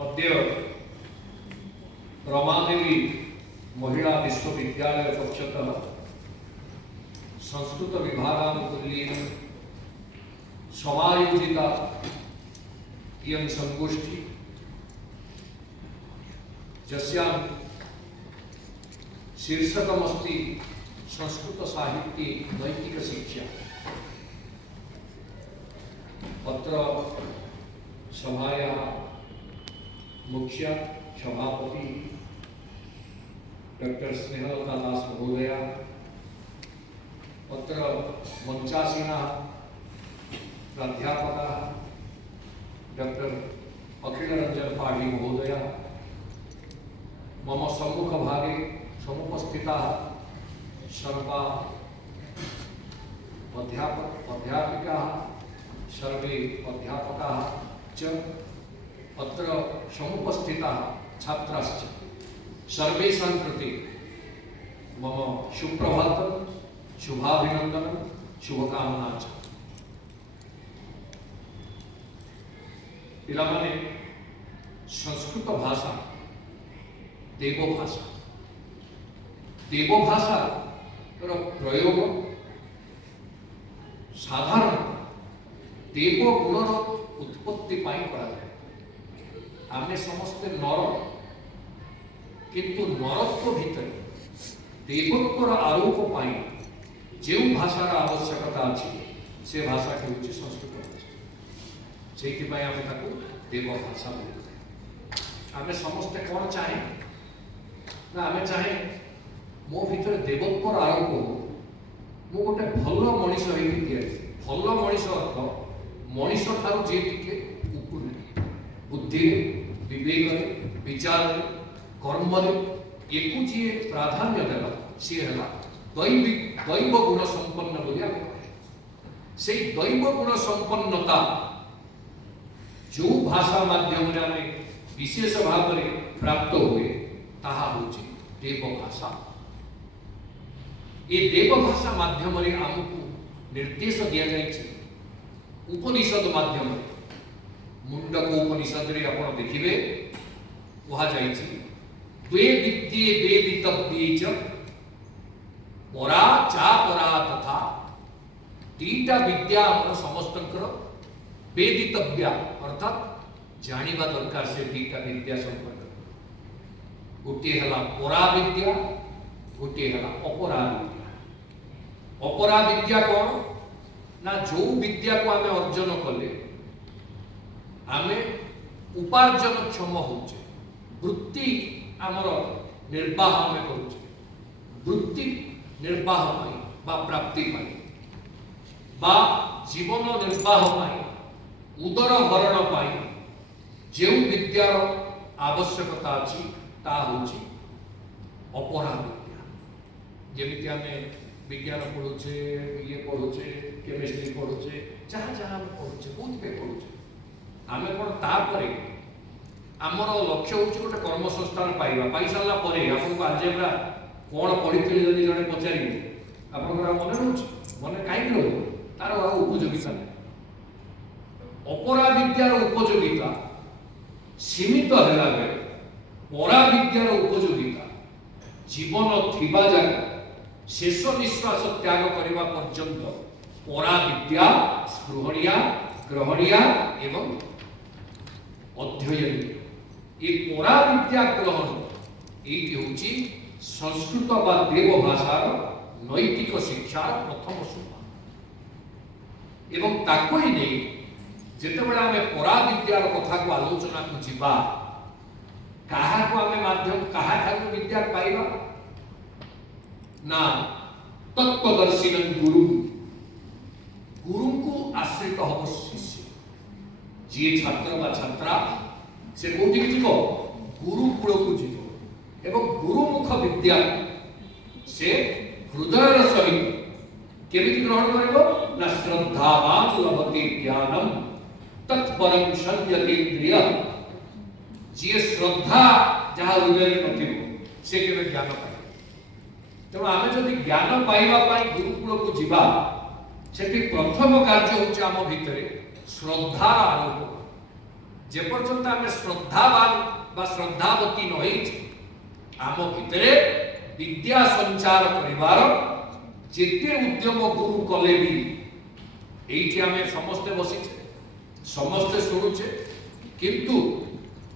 अद्य रमादेवी महिला विश्वविद्यालय पक्षतः संस्कृत विभागानुकूल्येन समायोजिता इयं संगोष्ठी यस्यां शीर्षकमस्ति संस्कृत साहित्ये नैतिक शिक्षा। अत्र सभायाः मुख्य सभापति डॉक्टर स्नेहलता दास महोदया, अत्र मंचासीनाः प्राध्यापकाः डॉक्टर अखिलरंजन पाढ़ी महोदया, मम सम्मुखभागे समुपस्थिताः सर्वा अध्यापिकाः सर्वे अध्यापकाः च अत्र समुपस्थिताः छात्राश्च सर्वेषां कृते मम सुप्रभातं शुभाभिनन्दनं शुभकामना च। पिलामाने संस्कृत भाषा देवभाषा प्रयोग साधारण देव गुणर उत्पत्ति पाई करा जाए। आमे समस्ते नर किंतु नरत्व भितर देवत्वर आरोप पाई जो भाषार आवश्यकता अच्छी से भाषा के होची संस्कृत भाषा। से आमे ताको देव भाषा बोलते। आमे समस्ते कौन चाहे ना आमे चाहे मो भितर देवत्वर आरोप हो, मु गोटे भल मनीष होइकी तैयारी। भल मनीष अर्थ मनीष ठारू जे टिके उपरे बुद्धि विवेक विचार कर्म एकु जी प्राधान्य देला सी है दैव गुण संपन्न बोली आमे कहे। से दैव गुण संपन्नता जो भाषा माध्यम रे आमे विशेष भाव में प्राप्त हुए ताहा होची देव भाषा। ये देव भाषा माध्यम रे आमको निर्देश दिया जाइछि उपनिषद माध्यम रे। मुंडक उपनिषद रे आपण देखिबे कहा जाइछि द्वे विद्ये वेदितव्ये च परा चा परा तथा। दीटा विद्या हमर समस्तंकर वेदितव्या अर्थात जानिबा दरकार से दीटा विद्या संपर्क। गोटे हला परा विद्या, गोटे हला अपरा विद्या। अपरा विद्या कौन ना जो विद्या को आमे अर्जन कले आमे उपार्जन क्षम होचे, वृत्ति आमर निर्वाह आमे करूचे। वृत्ति निर्वाह पाई बा प्राप्ति पाई बा जीवन निर्वाह पाई उदर भरण पाई जो विद्यार आवश्यकता अछि ता होची अपरा विद्या। जेमिति आमे विज्ञान पढ़ुचे, ये पढ़ुचे, केमिस्ट्री पढ़ुचे, जहाँ जहाँ पढ़ुचे बहुत पे पढ़ुचे आमे कोन तापरे आमर लक्ष्य होची गोटे कर्म संस्थान पाइबा। पाई सारला परे आपन आलजेब्रा कोन पढ़िथिले जदि जने पचारिबे आपन मन रहउछ मन काई रहउ तार उपयोगिता नै। अपरा विद्यार उपयोगिता सीमित होला बेले परा विद्यार उपयोगिता जीवन थिबा जागा शेष निश्वास त्याग करने पर्यंत परा विद्या स्पृहणीया ग्रहणीया एवं अध्ययन। ये परा विद्या ग्रहण ये होची संस्कृत बा देव भाषार नैतिक शिक्षार प्रथम सोपान। एवं ताको ही नहीं जेतेबेला आमे परा विद्यार कथा को आलोचना को जिबा काहा को आमे माध्यम काहा ठाकु विद्या पाइबा ना तत्वदर्शिन गुरु। गुरु को आश्रित हम शिष्य जी छात्र बा छात्रा से कोठी जीव गुरुकुल को जीव एवं गुरुमुख विद्या से हृदयर सहित केमिति ग्रहण करिवो ना श्रद्धावान लभते ज्ञानम तत्परम संयतेन्द्रिय। जी श्रद्धा जहाँ हृदय नथिबो से केबे ज्ञान पाए। तेणु आमे जदि ज्ञान पाइबा पाई गुरुकुल को जीवा से प्रथम कार्य होचे आम भितरे श्रद्धार आरोप। जे पर्यंत आम श्रद्धावान बा श्रद्धावती नई आम भितरे विद्या संचार करिवार जेते उद्यम गुरु कले भी एठी आम समस्ते बसिचे समस्ते शुणुचे किंतु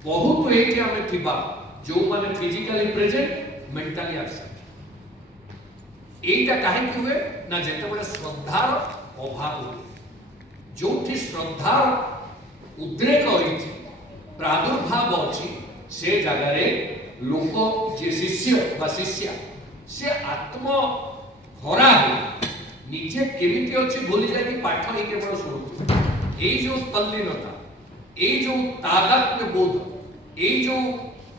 बहुत एठी आम थिबा जो माने फिजिकली प्रेजेंट मेंटली एब्सेंट एटा काहे हुए ना जेते बडे श्रद्धार अभाव हुए जो श्रद्धार उद्रेक होइछि प्रादुर्भाव अछि से जगह रे लोक जे शिष्य बा शिष्या से आत्म हरा हो निजे केमिति अछि भूली जाय कि पाठ ही केवल शुरू ए जो तल्लीनता ए जो तादात्म्य बोध ए जो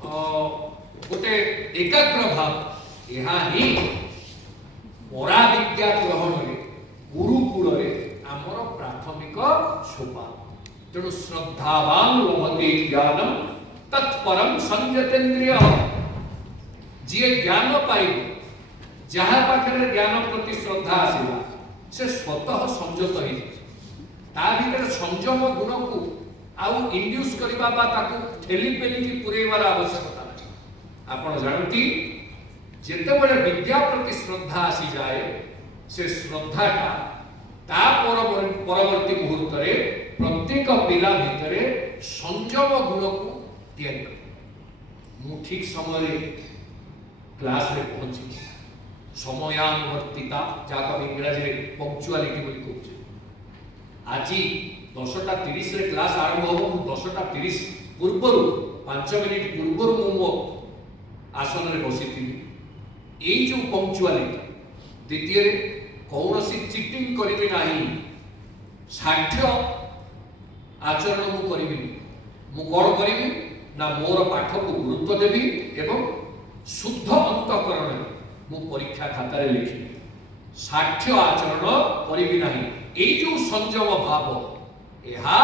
गोटे एकाग्र भाव यहाँ ही परा विद्या ग्रहण रे गुरुकुल रे आमर प्राथमिक सोपान तेणु श्रद्धावान लभते ज्ञानम तत्परम संयतेन्द्रिय जी ज्ञान पाइब जहाँ पाखे ज्ञान प्रति श्रद्धा आसला से स्वतः संयत हो ता भीतर संयम गुण को आउ इंड्यूस करबा बा ताकू ठेली पेली की पुरेबार आवश्यकता नहीं आपण जानती जेते बड़े विद्या प्रति श्रद्धा आसी जाए से श्रद्धा का ता परवर्ती मुहूर्त रे प्रत्येक पिला भितरे संयम गुण को तैयार कर मु ठीक समय क्लास रे पहुंची समयानुवर्तिता जाका इंग्रजी रे पंक्चुअलिटी बोली कहूचे आज 10:30 रे क्लास आरंभ हो 10:30 पूर्व 5 मिनिट पूर्व मु आसन रे बसिथि एई जो पंक्चुअलिटी द्वितीय रे कौन सी चिटिंग करिबे नाही साध्य आचरण मु करिबि मु कोन करिबि ना मोर पाठ को गुरुत्व देबी एवं शुद्ध अंतःकरण मु परीक्षा खाता रे लिखि साध्य आचरण करिबि नाही एई जो संयम भाव एहा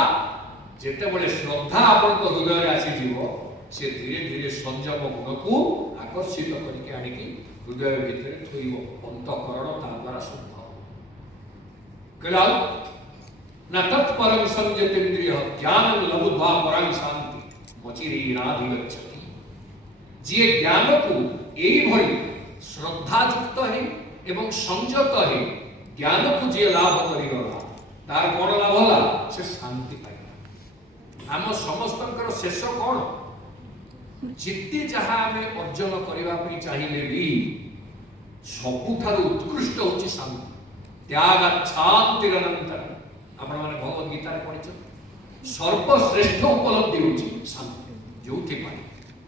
जेते बडे श्रद्धा आपन को हृदय रे आसी जीवो से धीरे धीरे संयम गुण को आकर्षित करके आनी की हृदय भीतर थोइबो अंतःकरण ता द्वारा शुद्ध कलाउ न तत्परम संयतेन्द्रिय ज्ञान लब्ध्वा परम शांति मचिरेणाधिगच्छति जे ज्ञान को एई भली श्रद्धा युक्त है एवं संयत है ज्ञान को जे लाभ करिगला तार कोन लाभ होला से शांति पाइला हम समस्तंकर शेष कोन जिते जहां हमें अर्जन करबा पई चाहिए भी सबुठार उत्कृष्ट होची शांति त्याग शांति अनंतर आपण माने भगवत गीता रे पढिछ सर्वश्रेष्ठ उपलब्धि होची शांति जोथि पाई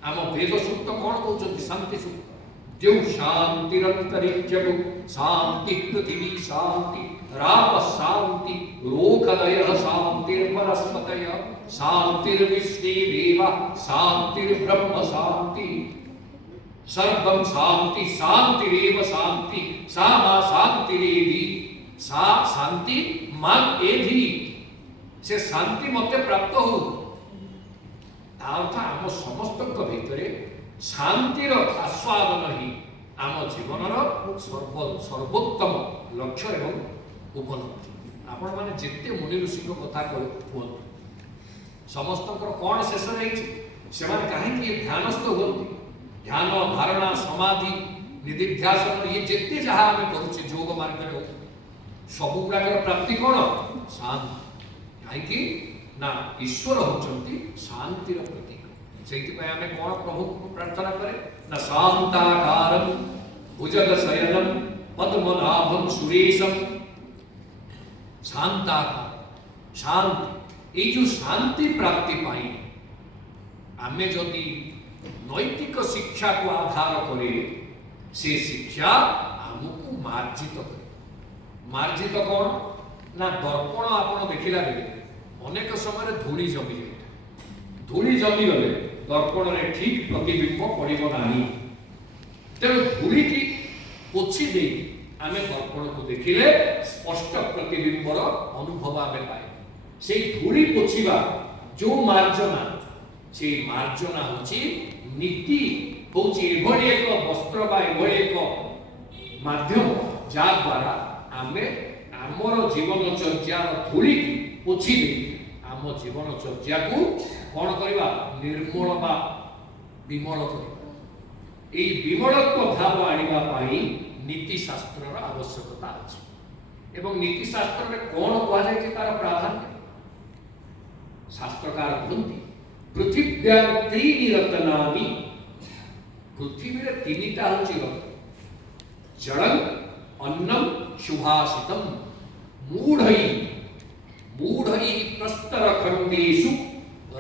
हम वेद सूक्त कोन कहउछंती शांति सूक्त जो शांति अंतरिक्षगु शांति पृथ्वी शांति राप शांति लोकदय शांतिर्वनस्पतय शांतिर्विश्वेदेव शांतिर्ब्रह्म शांति सर्वं शांति शांतिरेव शांति सा मा शांतिरेवि सा शांति मान एधि से शांति मते प्राप्त हो तार्थ हम समस्त भितरे शांतिर आस्वादन ही आम जीवनर सर्वोत्तम लक्ष्य एवं उपलब्धि आपण माने जेते मुनि ऋषि को कथा कहू समस्त कौन शेष रही से कहीं ध्यानस्थ होती ध्यान धारणा समाधि निधिध्यासन ये जिते जहाँ आम करुचे योग मार्ग में सब गुड़ाक प्राप्ति कौन शांति कहीं ना ईश्वर होचंती शांतिर प्रतीक से आम कौन प्रभु को प्रार्थना करे ना शांताकारं भुजगशयनं पद्मनाभं सुरेशं शांताकार शांति ये जो शांति प्राप्ति पाई आमे जदि नैतिक शिक्षा को आधार करे से शिक्षा आमको मार्जित करे मार्जित कौन ना दर्पण आपण देखिला बेले अनेक समय धूली जमी जाए धूली जमी गले दर्पण रे ठीक प्रतिबिंब पड़िबो नाही तेणु धूली की पोछि दे आमे दर्पण को देखिले स्पष्ट प्रतिबिंबर अनुभव आमे पाए से धूली पोछिबा जो मार्जना से मार्जना होची नीति होची एभली एक वस्त्र बा एभली एक माध्यम जा द्वारा आमे आमर जीवन चर्चार धूली पोछि दे आम जीवन चर्चा को कौन करवा निर्मल बा विमल करवा ए विमलत्व भाव आनिबा पाई नीति शास्त्र आवश्यकता अछि एवं नीति शास्त्र में कौन कहा जाय तार प्राधान्य शास्त्रकार कहते पृथिव्यां त्रीणि रत्नानि पृथ्वी में तीनटा होची रत्न जलम अन्नम सुभाषितम मूढ़ई मूढ़ई प्रस्तर खंडेषु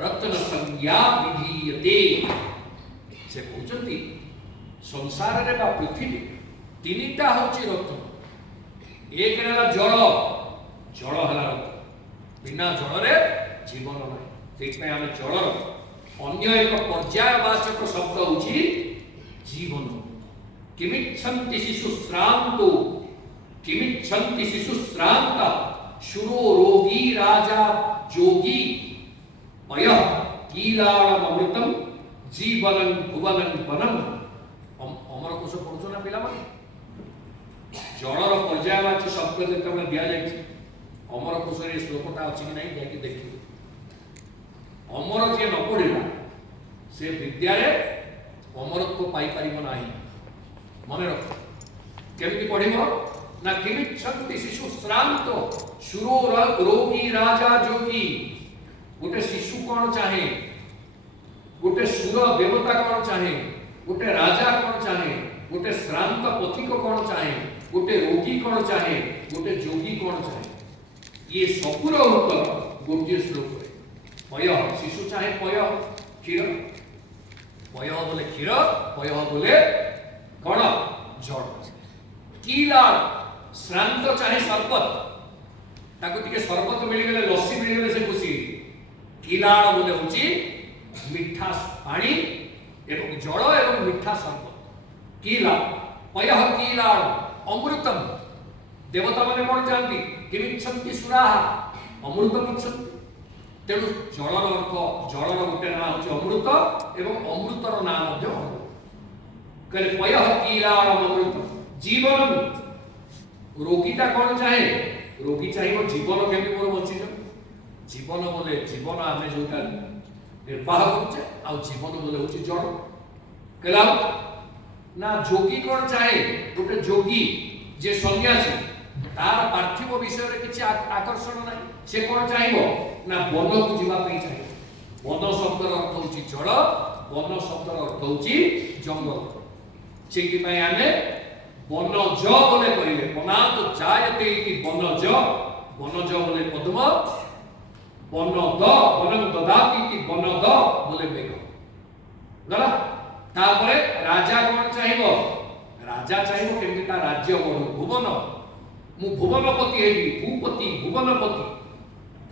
रत्न संज्ञा विधीयते से कहते संसार रे बा पृथ्वी तीनटा होची रत्न एक नेला जल जल हला रत्न बिना जल रे जीवन नहीं से आम जलर अन्य एक पर्यायवाचक शब्द होची जीवन किमिच्छन्ति शिशु श्रांतो किमिच्छन्ति शिशु श्रांत शुरो रोगी राजा जोगी अयः कीलाणम अमृतम जीवनं भुवनं वनम अमर कोश पढ़ुछ ना पिला माने जलर पर्यायवाची शब्द जेतबे दिया जाय अमर कोश रे श्लोकटा अछि कि नहीं जाके देखिए अमर जे न पढ़िला से विद्यारे अमरत्व पाई परिबो नाही मन रख केमति पढ़िबो ना किमिच्छन्ति शिशु श्रांत शुरो रोगी राजा जोगी गोटे शिशु कौन चाहे गोटे सुर देवता कौन चाहे गोटे राजा कौन चाहे गोटे श्रांत पथिक कौन चाहे गोटे रोगी कौन चाहे गोटे जोगी कौन चाहे ये सबुर उत्तर गोटे श्लोक रे पय शिशु चाहे पय क्षीर पय बोले क्षीर पय बोले कौन जड़ कीला श्रांत चाहे सरबत ताको टिके सरबत मिल गले लस्सी मिल गले से खुशी कीलाड़ बोले होची मिठा पानी एवं जड़ एवं मिठा सरबत कीला पय कीलाड़ अमृतम देवता माने कोन जानती किमिच्छन्ति सुराः अमृतम इच्छन्ति तेणु जलर अर्थ जलर गोटे नाम होची अमृत एवं अमृतर नाम मध्य अमृत कहले पय कीलाड़ अमृत जीवन रोगीटा कौन चाहे रोगी चाहिए जीवन केमि मोर बंची जीवन बोले जीवन आम जोटा निर्वाह करुचे आ जीवन बोले होची जड़ कहला ना जोगी कौन चाहे गोटे जोगी जे सन्यासी तार पार्थिव विषय रे किछि आकर्षण नाही से कौन चाहिबो ना वन को जीवा पई चाहिए वन शब्दर अर्थ होची जड़ वन शब्दर अर्थ होची जंगल सेति पई आमे वनज बोले कहले वनात जायते इति वनज वनज बोले पद्म वनद वनं ददाति इति वनद बोले मेघ गला तापरे राजा कोन चाहिबो राजा चाहिबो केमि ता राज्य बढो भुवन मु भुवनपति हेबी भूपति भुवनपति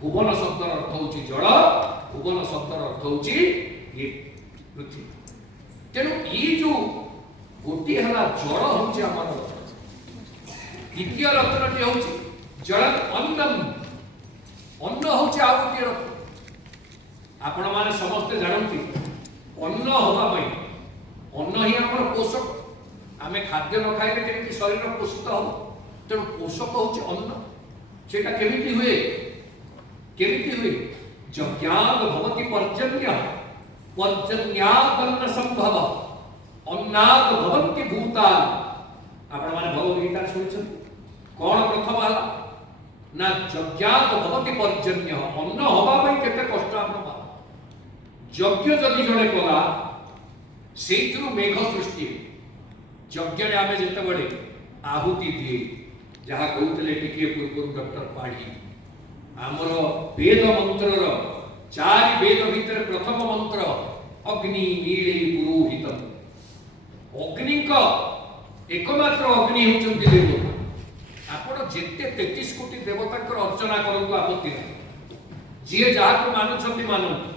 भुवन शब्दर अर्थ होची जड़ भुवन शब्दर अर्थ होची ये पृथ्वी तेनु ई जो गोटी हला जड़ होची हमर द्वितीय रत्नटी होची जड़ अन्नम अन्न होची आ गोटी रत्न आपण माने समस्त जानନ୍ତି अन्न होबा पई अन्न ही हमर पोषक आमे खाद्य न खाइले केमिति शरीर पोषित हो तेणु पोषक होची अन्न सेटा केमिति हुए यज्ञाद भवति पर्जन्य पर्जन्यादन्न संभव अन्नाद भवन्ति भूतानि आपण माने भगवत गीता सुनिछन कोन प्रथम हला ना यज्ञाद भवति पर्जन्य अन्न होबा पई केते कष्ट आपण पा यज्ञ जदि जणे कला सेइतरु मेघ सृष्टि यज्ञ रे आमे जेते बडे आहुति दिए जहा कहउतले टिके पूर्व डॉक्टर पाढ़ी आमर वेद मंत्रर चारि वेद भितर प्रथम मंत्र अग्नि नीले पुरोहितम अग्नि का एकमात्र अग्नि होचंती देवता आपण जेते 33 कोटी देवता कर अर्चना करंतु आपत्ति नाही जे जहा को मानुछंती मानंतु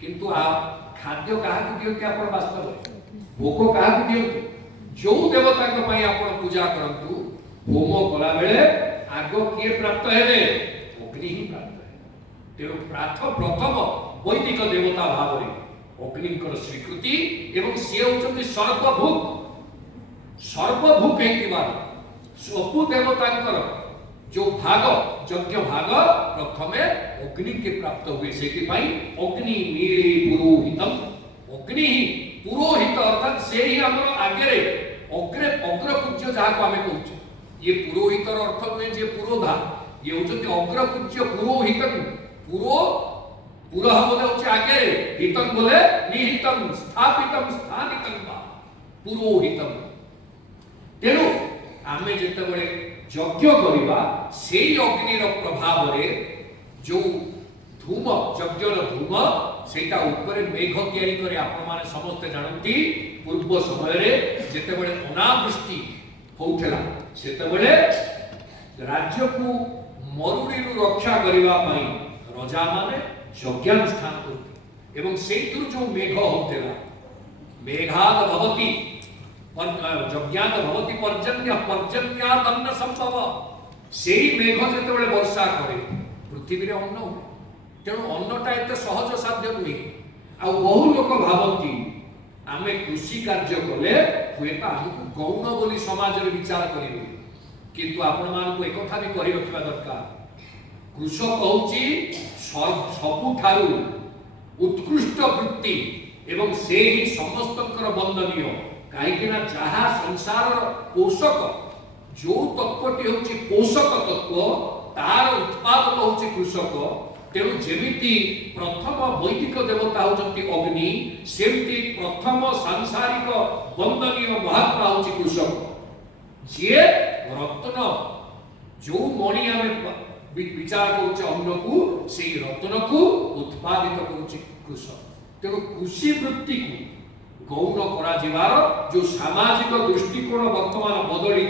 किंतु आ खाद्य काहा को दियंती आपण वास्तव भोग काहा को दियंती जो देवता के पई आपण पूजा करंतु होम कला बेले आगो किए प्राप्त हेबे अग्नि ही प्राप्त है तेरो प्रथम वैदिक देवता भाव रे अग्निकर स्वीकृति एवं से होचंती सर्वभूक हेतिबा सबु देवतांकर जो भाग यज्ञ भाग प्रथमे अग्नि के प्राप्त हुए से अग्नि नीरे पुरोहितम अग्नि ही पुरोहित अर्थात से ही हमर आगे अग्रे अग्रपूज्य जहाँ को आमे कहूँ ये पुरोहितर अर्थ नुहे जे पुरोधा ये होचंती अग्रपूज्य पुरोहितम पुरो पुरह बोले होचे आगे हितम बोले निहितम स्थापितम स्थानितम वा पुरोहितम तेणु आमे जेतेबेले यज्ञ करिबा सेई अग्निर प्रभाव रे जो धूम यज्ञर धूम सेटा ऊपर मेघ तैयारी करे आपण माने समस्त जानती पूर्व समय रे जेतेबेले अनावृष्टि होउथला सेतेबेले राज्य को मरुड़ी रक्षा करने रजा माने यज्ञानुष्ठान करते एवं सेतु जो मेघ होते मेघाद भवति यज्ञात भवति पर्जन्य पर्जन्यात् अन्न संभव सेही मेघ जेतेबेले वर्षा करे पृथ्वी रे अन्न हो तेणु अन्नटा एते सहज साध्य नुहे आ बहु लोक भावती आमे कृषि कार्य कले हुएता हमकु गौण बोली समाज रे विचार करिवे किंतु आपण मानकु एक कथा भी कहि रखिबा दरकार कृषक होची सबुठारु उत्कृष्ट वृत्ति एवं से ही समस्तकर वंदनीय कहीं जहाँ संसार पोषक जो तत्वटी होची पोषक तत्व तार उत्पादक होची कृषक तेणु जेमिति प्रथम वैदिक देवता होचंती अग्नि सेमती प्रथम सांसारिक वंदनीय महात्मा होची कृषक जे रत्न जो मणि आमे विचार करुचे अन्न को से रत्न को उत्पादित करुचे कृषक तेणु कृषि वृत्ति को गौण करा जिवार जो सामाजिक दृष्टिकोण वर्तमान बदली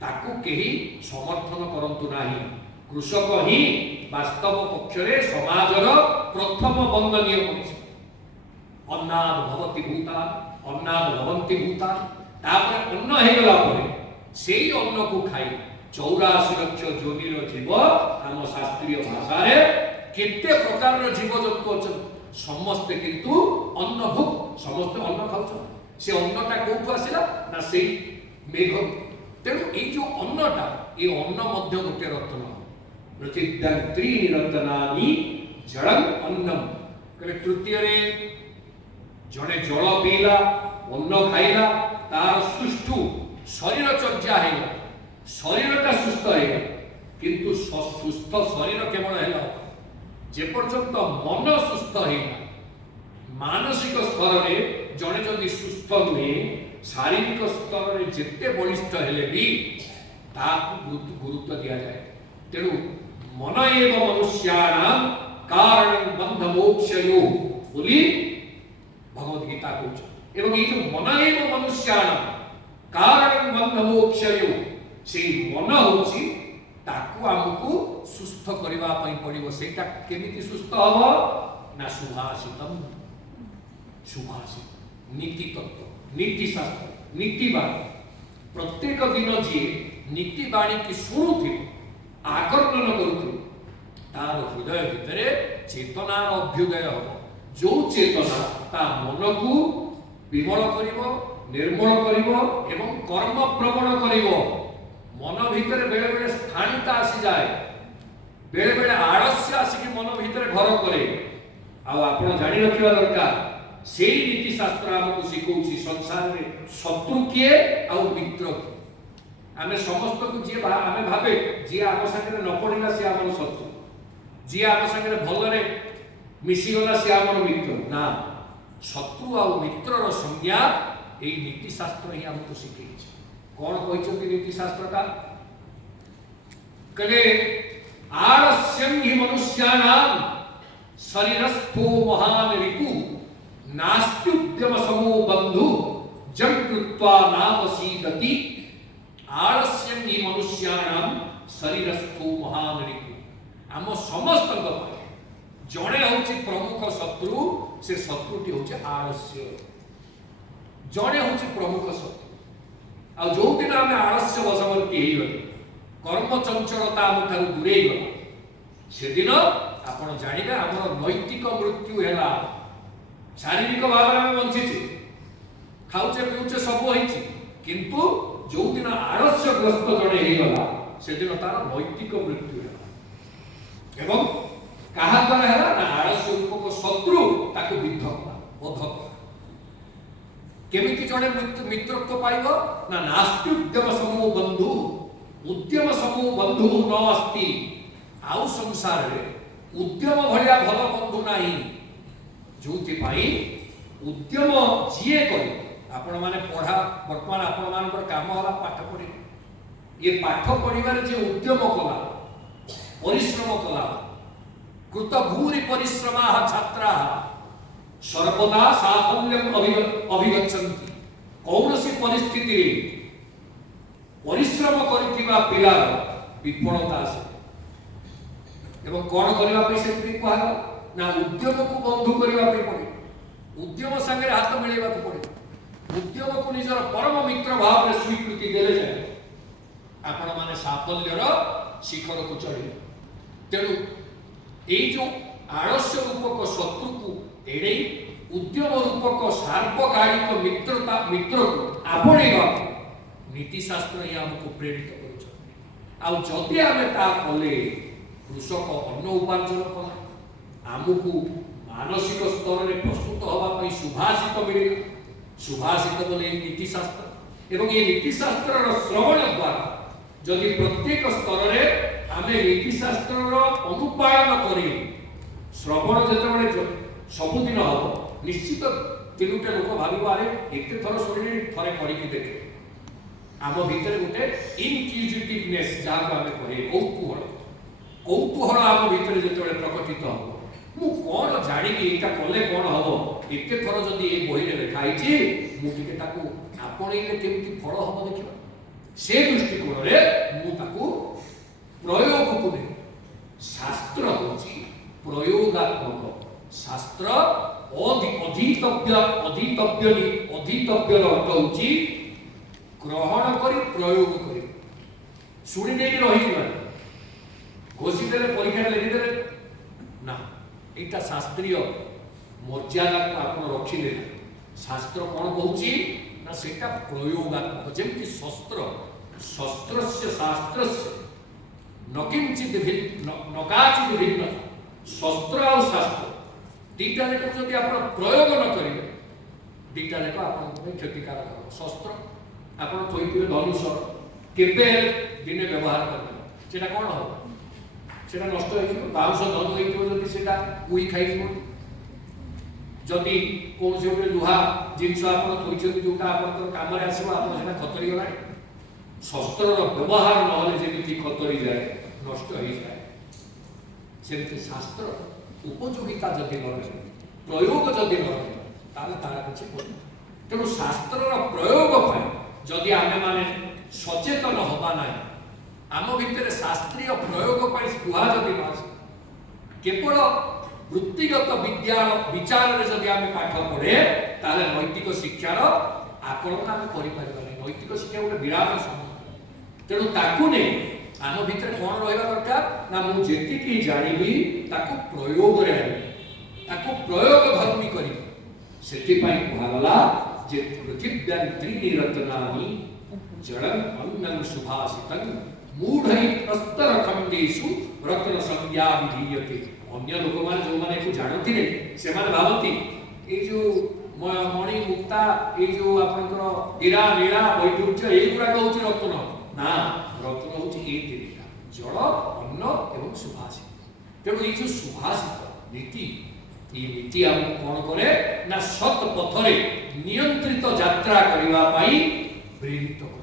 ताकू केही समर्थन करंतु नाही कृषक ही वास्तव पक्षरे समाजर प्रथम वंदनीय मनुष्य अन्नाद भवति भूतान अन्नाद भवन्ति भूतान तापर अन्न हेगला परे सेही अन्न को खाई 84 लक्ष जोनिर जीव आम शास्त्रीय भाषा रे केते प्रकार जीव जंतु अछन समस्त किंतु अन्न भुक समस्त अन्न खाउछ से अन्नटा कोठु आसिला ना सेही मेघ तेणु ये जो अन्नटा ये अन्न मध्य गोटे रत्न पृथिव्यां त्रीणि रत्नानि जलम अन्नम कहले तृतीय रे जणे जल पीला अन्न खाइला तार सुष्ठु शरीर चर्चा हैला शरीरटा सुस्थ हैला किंतु सुस्थ शरीर केवल हैला जे पर्यंत मन सुस्थ हैला मानसिक स्तर रे जणे जदि सुस्थ नुहे शारीरिक स्तर रे जेते बलिष्ठ हेले भी ताकू गुरुत्व दिया जाए तेणु मन एव मनुष्याणां कारणं बंध मोक्षयो बोली भगवद गीता कहूछ एवं ये जो मन एव मनुष्याणां कारणं बंध मोक्षयो से मन होची ताकू हमकु सुस्थ करबा पई पड़िबो सेटा केमिति सुस्थ हबो ना सुभाषितम सुभाषित नीति तत्व नीति शास्त्र नीति बाणी प्रत्येक दिन जी नीति बाणी की शुणुथि आकर्षण करुथि तार हृदय भितर चेतनार अभ्युदय हम जो चेतना ता मन को विमल करिवो निर्मल करिवो एवं कर्म प्रवण करिवो मन भितर बेले बेले स्थानिता आसी जाए बेले बेले आलस्य आसिक मन भितर घर करे आ आपण जानि रखिबा दरकार से नीति शास्त्र हमको शिखौछि संसार रे शत्रु किए आ मित्र किए आमे समस्त को जे आमे भाबे जे आम संगे न पड़िला से हमर शत्रु जे आम संगे भल रे मिसी गला से हमर मित्र ना शत्रु आ मित्र रो संज्ञा ए नीति शास्त्र ही हमको शिखैछि कौन कहिछथि नीति शास्त्र का कले आलस्यं हि मनुष्याणां शरीरस्थो महान रिपु नास्त्युद्यम समो बंधु जं कृत्वा नावसीदति आलस्यं हि मनुष्याणां शरीरस्थो महान रिपु आम समस्त जड़े होछि प्रमुख शत्रु से शत्रुटी होछि आलस्य जड़े होछि प्रमुख शत्रु आ जो दिन आम आलस्य वशवर्ती हो गले कर्म चंचलता आम ठार दूरे गला से दिन आपण जानिबे हमर नैतिक मृत्यु हैला शारीरिक भाव में बंचीचे खाऊचे पीऊचे सब होइछि किंतु जो दिन आलस्य ग्रस्त जड़े हो गला से दिन तार नैतिक मृत्यु है एवं कहा द्वारा है ना आलस्य रूपक शत्रु ताको विद्ध कला बोध कला केमिति जड़े मित्रत्व पाइब ना नास्ति उद्यम समूह बंधु उद्यम समूह बंधु न अस्ति आउ संसार रे उद्यम भलिया भल बंधु नाही जोति पाई उद्यम जिए करी आपण माने पढ़ा वर्तमान आपण मानकर काम होला पाठ पढ़ी ये पाठ पढ़िबार जे उद्यम कला परिश्रम कला कृत भूरि परिश्रमा छात्रा सर्वदा साफल्यम अभिगच्छन्ति कौनसी परिस्थिति रे परिश्रम करिथिबा पिलार विफलता आसे एवं कोन करबा पे से कहला ना उद्यम को बंधु करबा पे पड़े उद्यम संगे हाथ मिलेबा को पड़े उद्यम को निजर परम मित्र भाव रे स्वीकृति देले जाय आपण माने साफल्यर शिखर को चढ़ी तेणु ए जो आलस्य रूपक शत्रु को एड़े उद्यम रूपक सार्वकालिक मित्रता मित्र को आपणेगा नीति शास्त्र ही हमको प्रेरित कर जदि आम ता कले कृषक अन्न उपार्जन कला आमको मानसिक स्तर में प्रस्तुत होगापी सुभाषित मिले सुभाषित बोले नीति शास्त्र एवं ये नीति शास्त्र श्रवण द्वारा जदि प्रत्येक स्तर में आम नीति शास्त्र अनुपालन कर श्रवण जो सबुदिन हम निश्चित तीनोटे लोक भावे एत थर शुणी थे पढ़ी देखे आम भितर गोटे इनक्यूजिटिवनेस जहाँ आम कहे कौतूहल कौतूहल आम भितर जो प्रकटित हम मु कौन जानी यहाँ कले कौन हम एत थर जदि ये बही में लिखाई मुझे आपणईले केमती फल हम देखा से दृष्टिकोण में प्रयोग को नहीं शास्त्र हूँ प्रयोगात्मक शास्त्र अधीतव्य अर्थ होची ग्रहण करी प्रयोग करी शुणी नहीं रही घोषी देले परीक्षा लिखिदे ना एटा शास्त्रीय मर्यादा को आप रखिले शास्त्र कौन कहूची ना सेटा प्रयोगात्मक जेमति शस्त्र शस्त्रस्य शास्त्रस्य नकिंचित नकाचित भिन्न शस्त्र और शास्त्र दीटा जाक जदि आप प्रयोग न करेंगे दीटा जाक आप क्षतिकारक शस्त्र आप थोड़े धनुष केवे दिने व्यवहार करना सेटा कौन हम सेटा नष्ट हो बाउंश धनु होती सेटा उई खाई जदि कौन से गोटे लुहा जिनस आप थोड़ी जोटा आप कम आसो आप खतरी गला शस्त्र व्यवहार ना जमी खतरी जाए नष्ट हो जाए सेमती शास्त्र उपयोगिता जदि न रहे प्रयोग जदि न रहे तार किसी तेणु शास्त्र प्रयोग जदि आम मैंने सचेतन हवा ना आम भितर शास्त्रीय प्रयोग स्पृहा जदि न आसे केवल वृत्तिगत विद्या विचार जदि आम पाठ पढ़े ताले नैतिक शिक्षार आकलन आम कर नैतिक शिक्षा गोटे विराट समय तेणु ताकू नहीं आम भितर कौन रहा दरकार ना मुझे जानी प्रयोग प्रयोग धर्मी कर कहला जे पृथिव्यां त्रीणि रत्नानि जलम अन्नं सुभाषितं मूढ़ै प्रस्तर खंडेषु रत्न संज्ञा विधीयते अन्य लोक मान जो माने को जानती ने से माने भावती ए जो मणि मुक्ता ए जो आपनकर हीरा नीला वैडूर्य ए गुडा कहउची रत्न ना रत्न होची ए तीनटा जल अन्न एवं सुभाषित तेणु ये जो सुभाषित नीति ये नीति हम कौन करे ना सत पथरे नियंत्रित यात्रा करबा पाई प्रेरित करे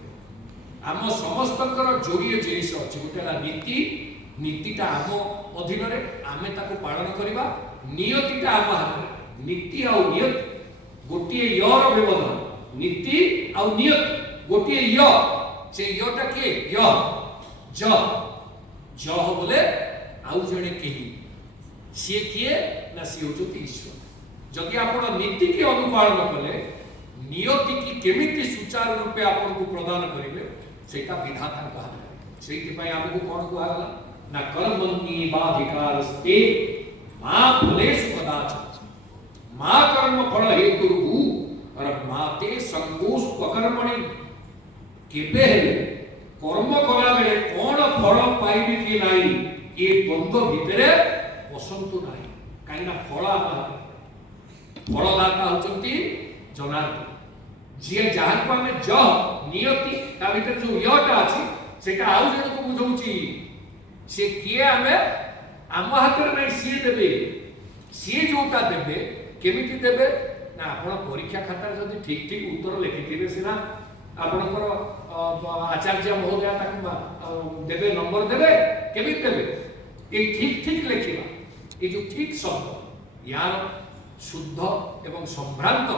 आम समस्तकर जोड़िए जिनिस अछि गोटे नीति नीतिटा आम अधीन रे आमे ताको पालन करबा नियतिटा आम हाथ नीति आ नियत गोटिए यर व्यवधान नीति आ नियत गोटिए य से यटा के य ज ज बोले आउ जने केही सी किए ना सी होचुती ईश्वर जदि आपण नीति की अनुपालन कले नियति की केमिति सुचारू रूपे आपण को प्रदान करिवे सेटा विधाता कहा सेति पय हमको कोन कहला ना कर्मणि बाधिकारस्ते मा फलेषु कदाचित् मा कर्म फल हेतुर्भू और माते संकोष पकर्मणि केबे কর্ম করা বেলে কোন ফল পাইবি কি নাই এ দ্বন্দ্ব ভিতরে পশন্তু নাই কাহিଁକି ନା ଫଳ ଫଳଦାତା ହଉଛନ୍ତି ଜନାର୍ଦ୍ଦନ ଯିଏ ଯାହାକୁ ଆମେ ଜ ନିୟତି ତା ଭିତରେ ଯୋଉ ୟଟା ଅଛି ସେଟା ଆଉ ଜଣକୁ ବୁଝଉଛି ସେ କିଏ ଆମେ ଆମ ହାତରେ ନାହିଁ ସିଏ ଦେବେ ସିଏ ଯୋଉଟା ଦେବେ କେମିତି ଦେବେ ନା ଆପଣ ପରୀକ୍ଷା ଖାତାରେ ଯଦି ଠିକ ଠିକ ଉତ୍ତର ଲେଖିଥିବେ ସିନା ଆପଣଙ୍କର ଆଚାର୍ଯ୍ୟ ମହୋଦୟ ତାକୁ ଦେବେ ନମ୍ବର ଦେବେ କେମିତି ଦେବେ এই ঠিক ঠিক লেখিবা এই যে ঠিক শব্দ ইয়ার শুদ্ধ এবং সম্ভ্রান্ত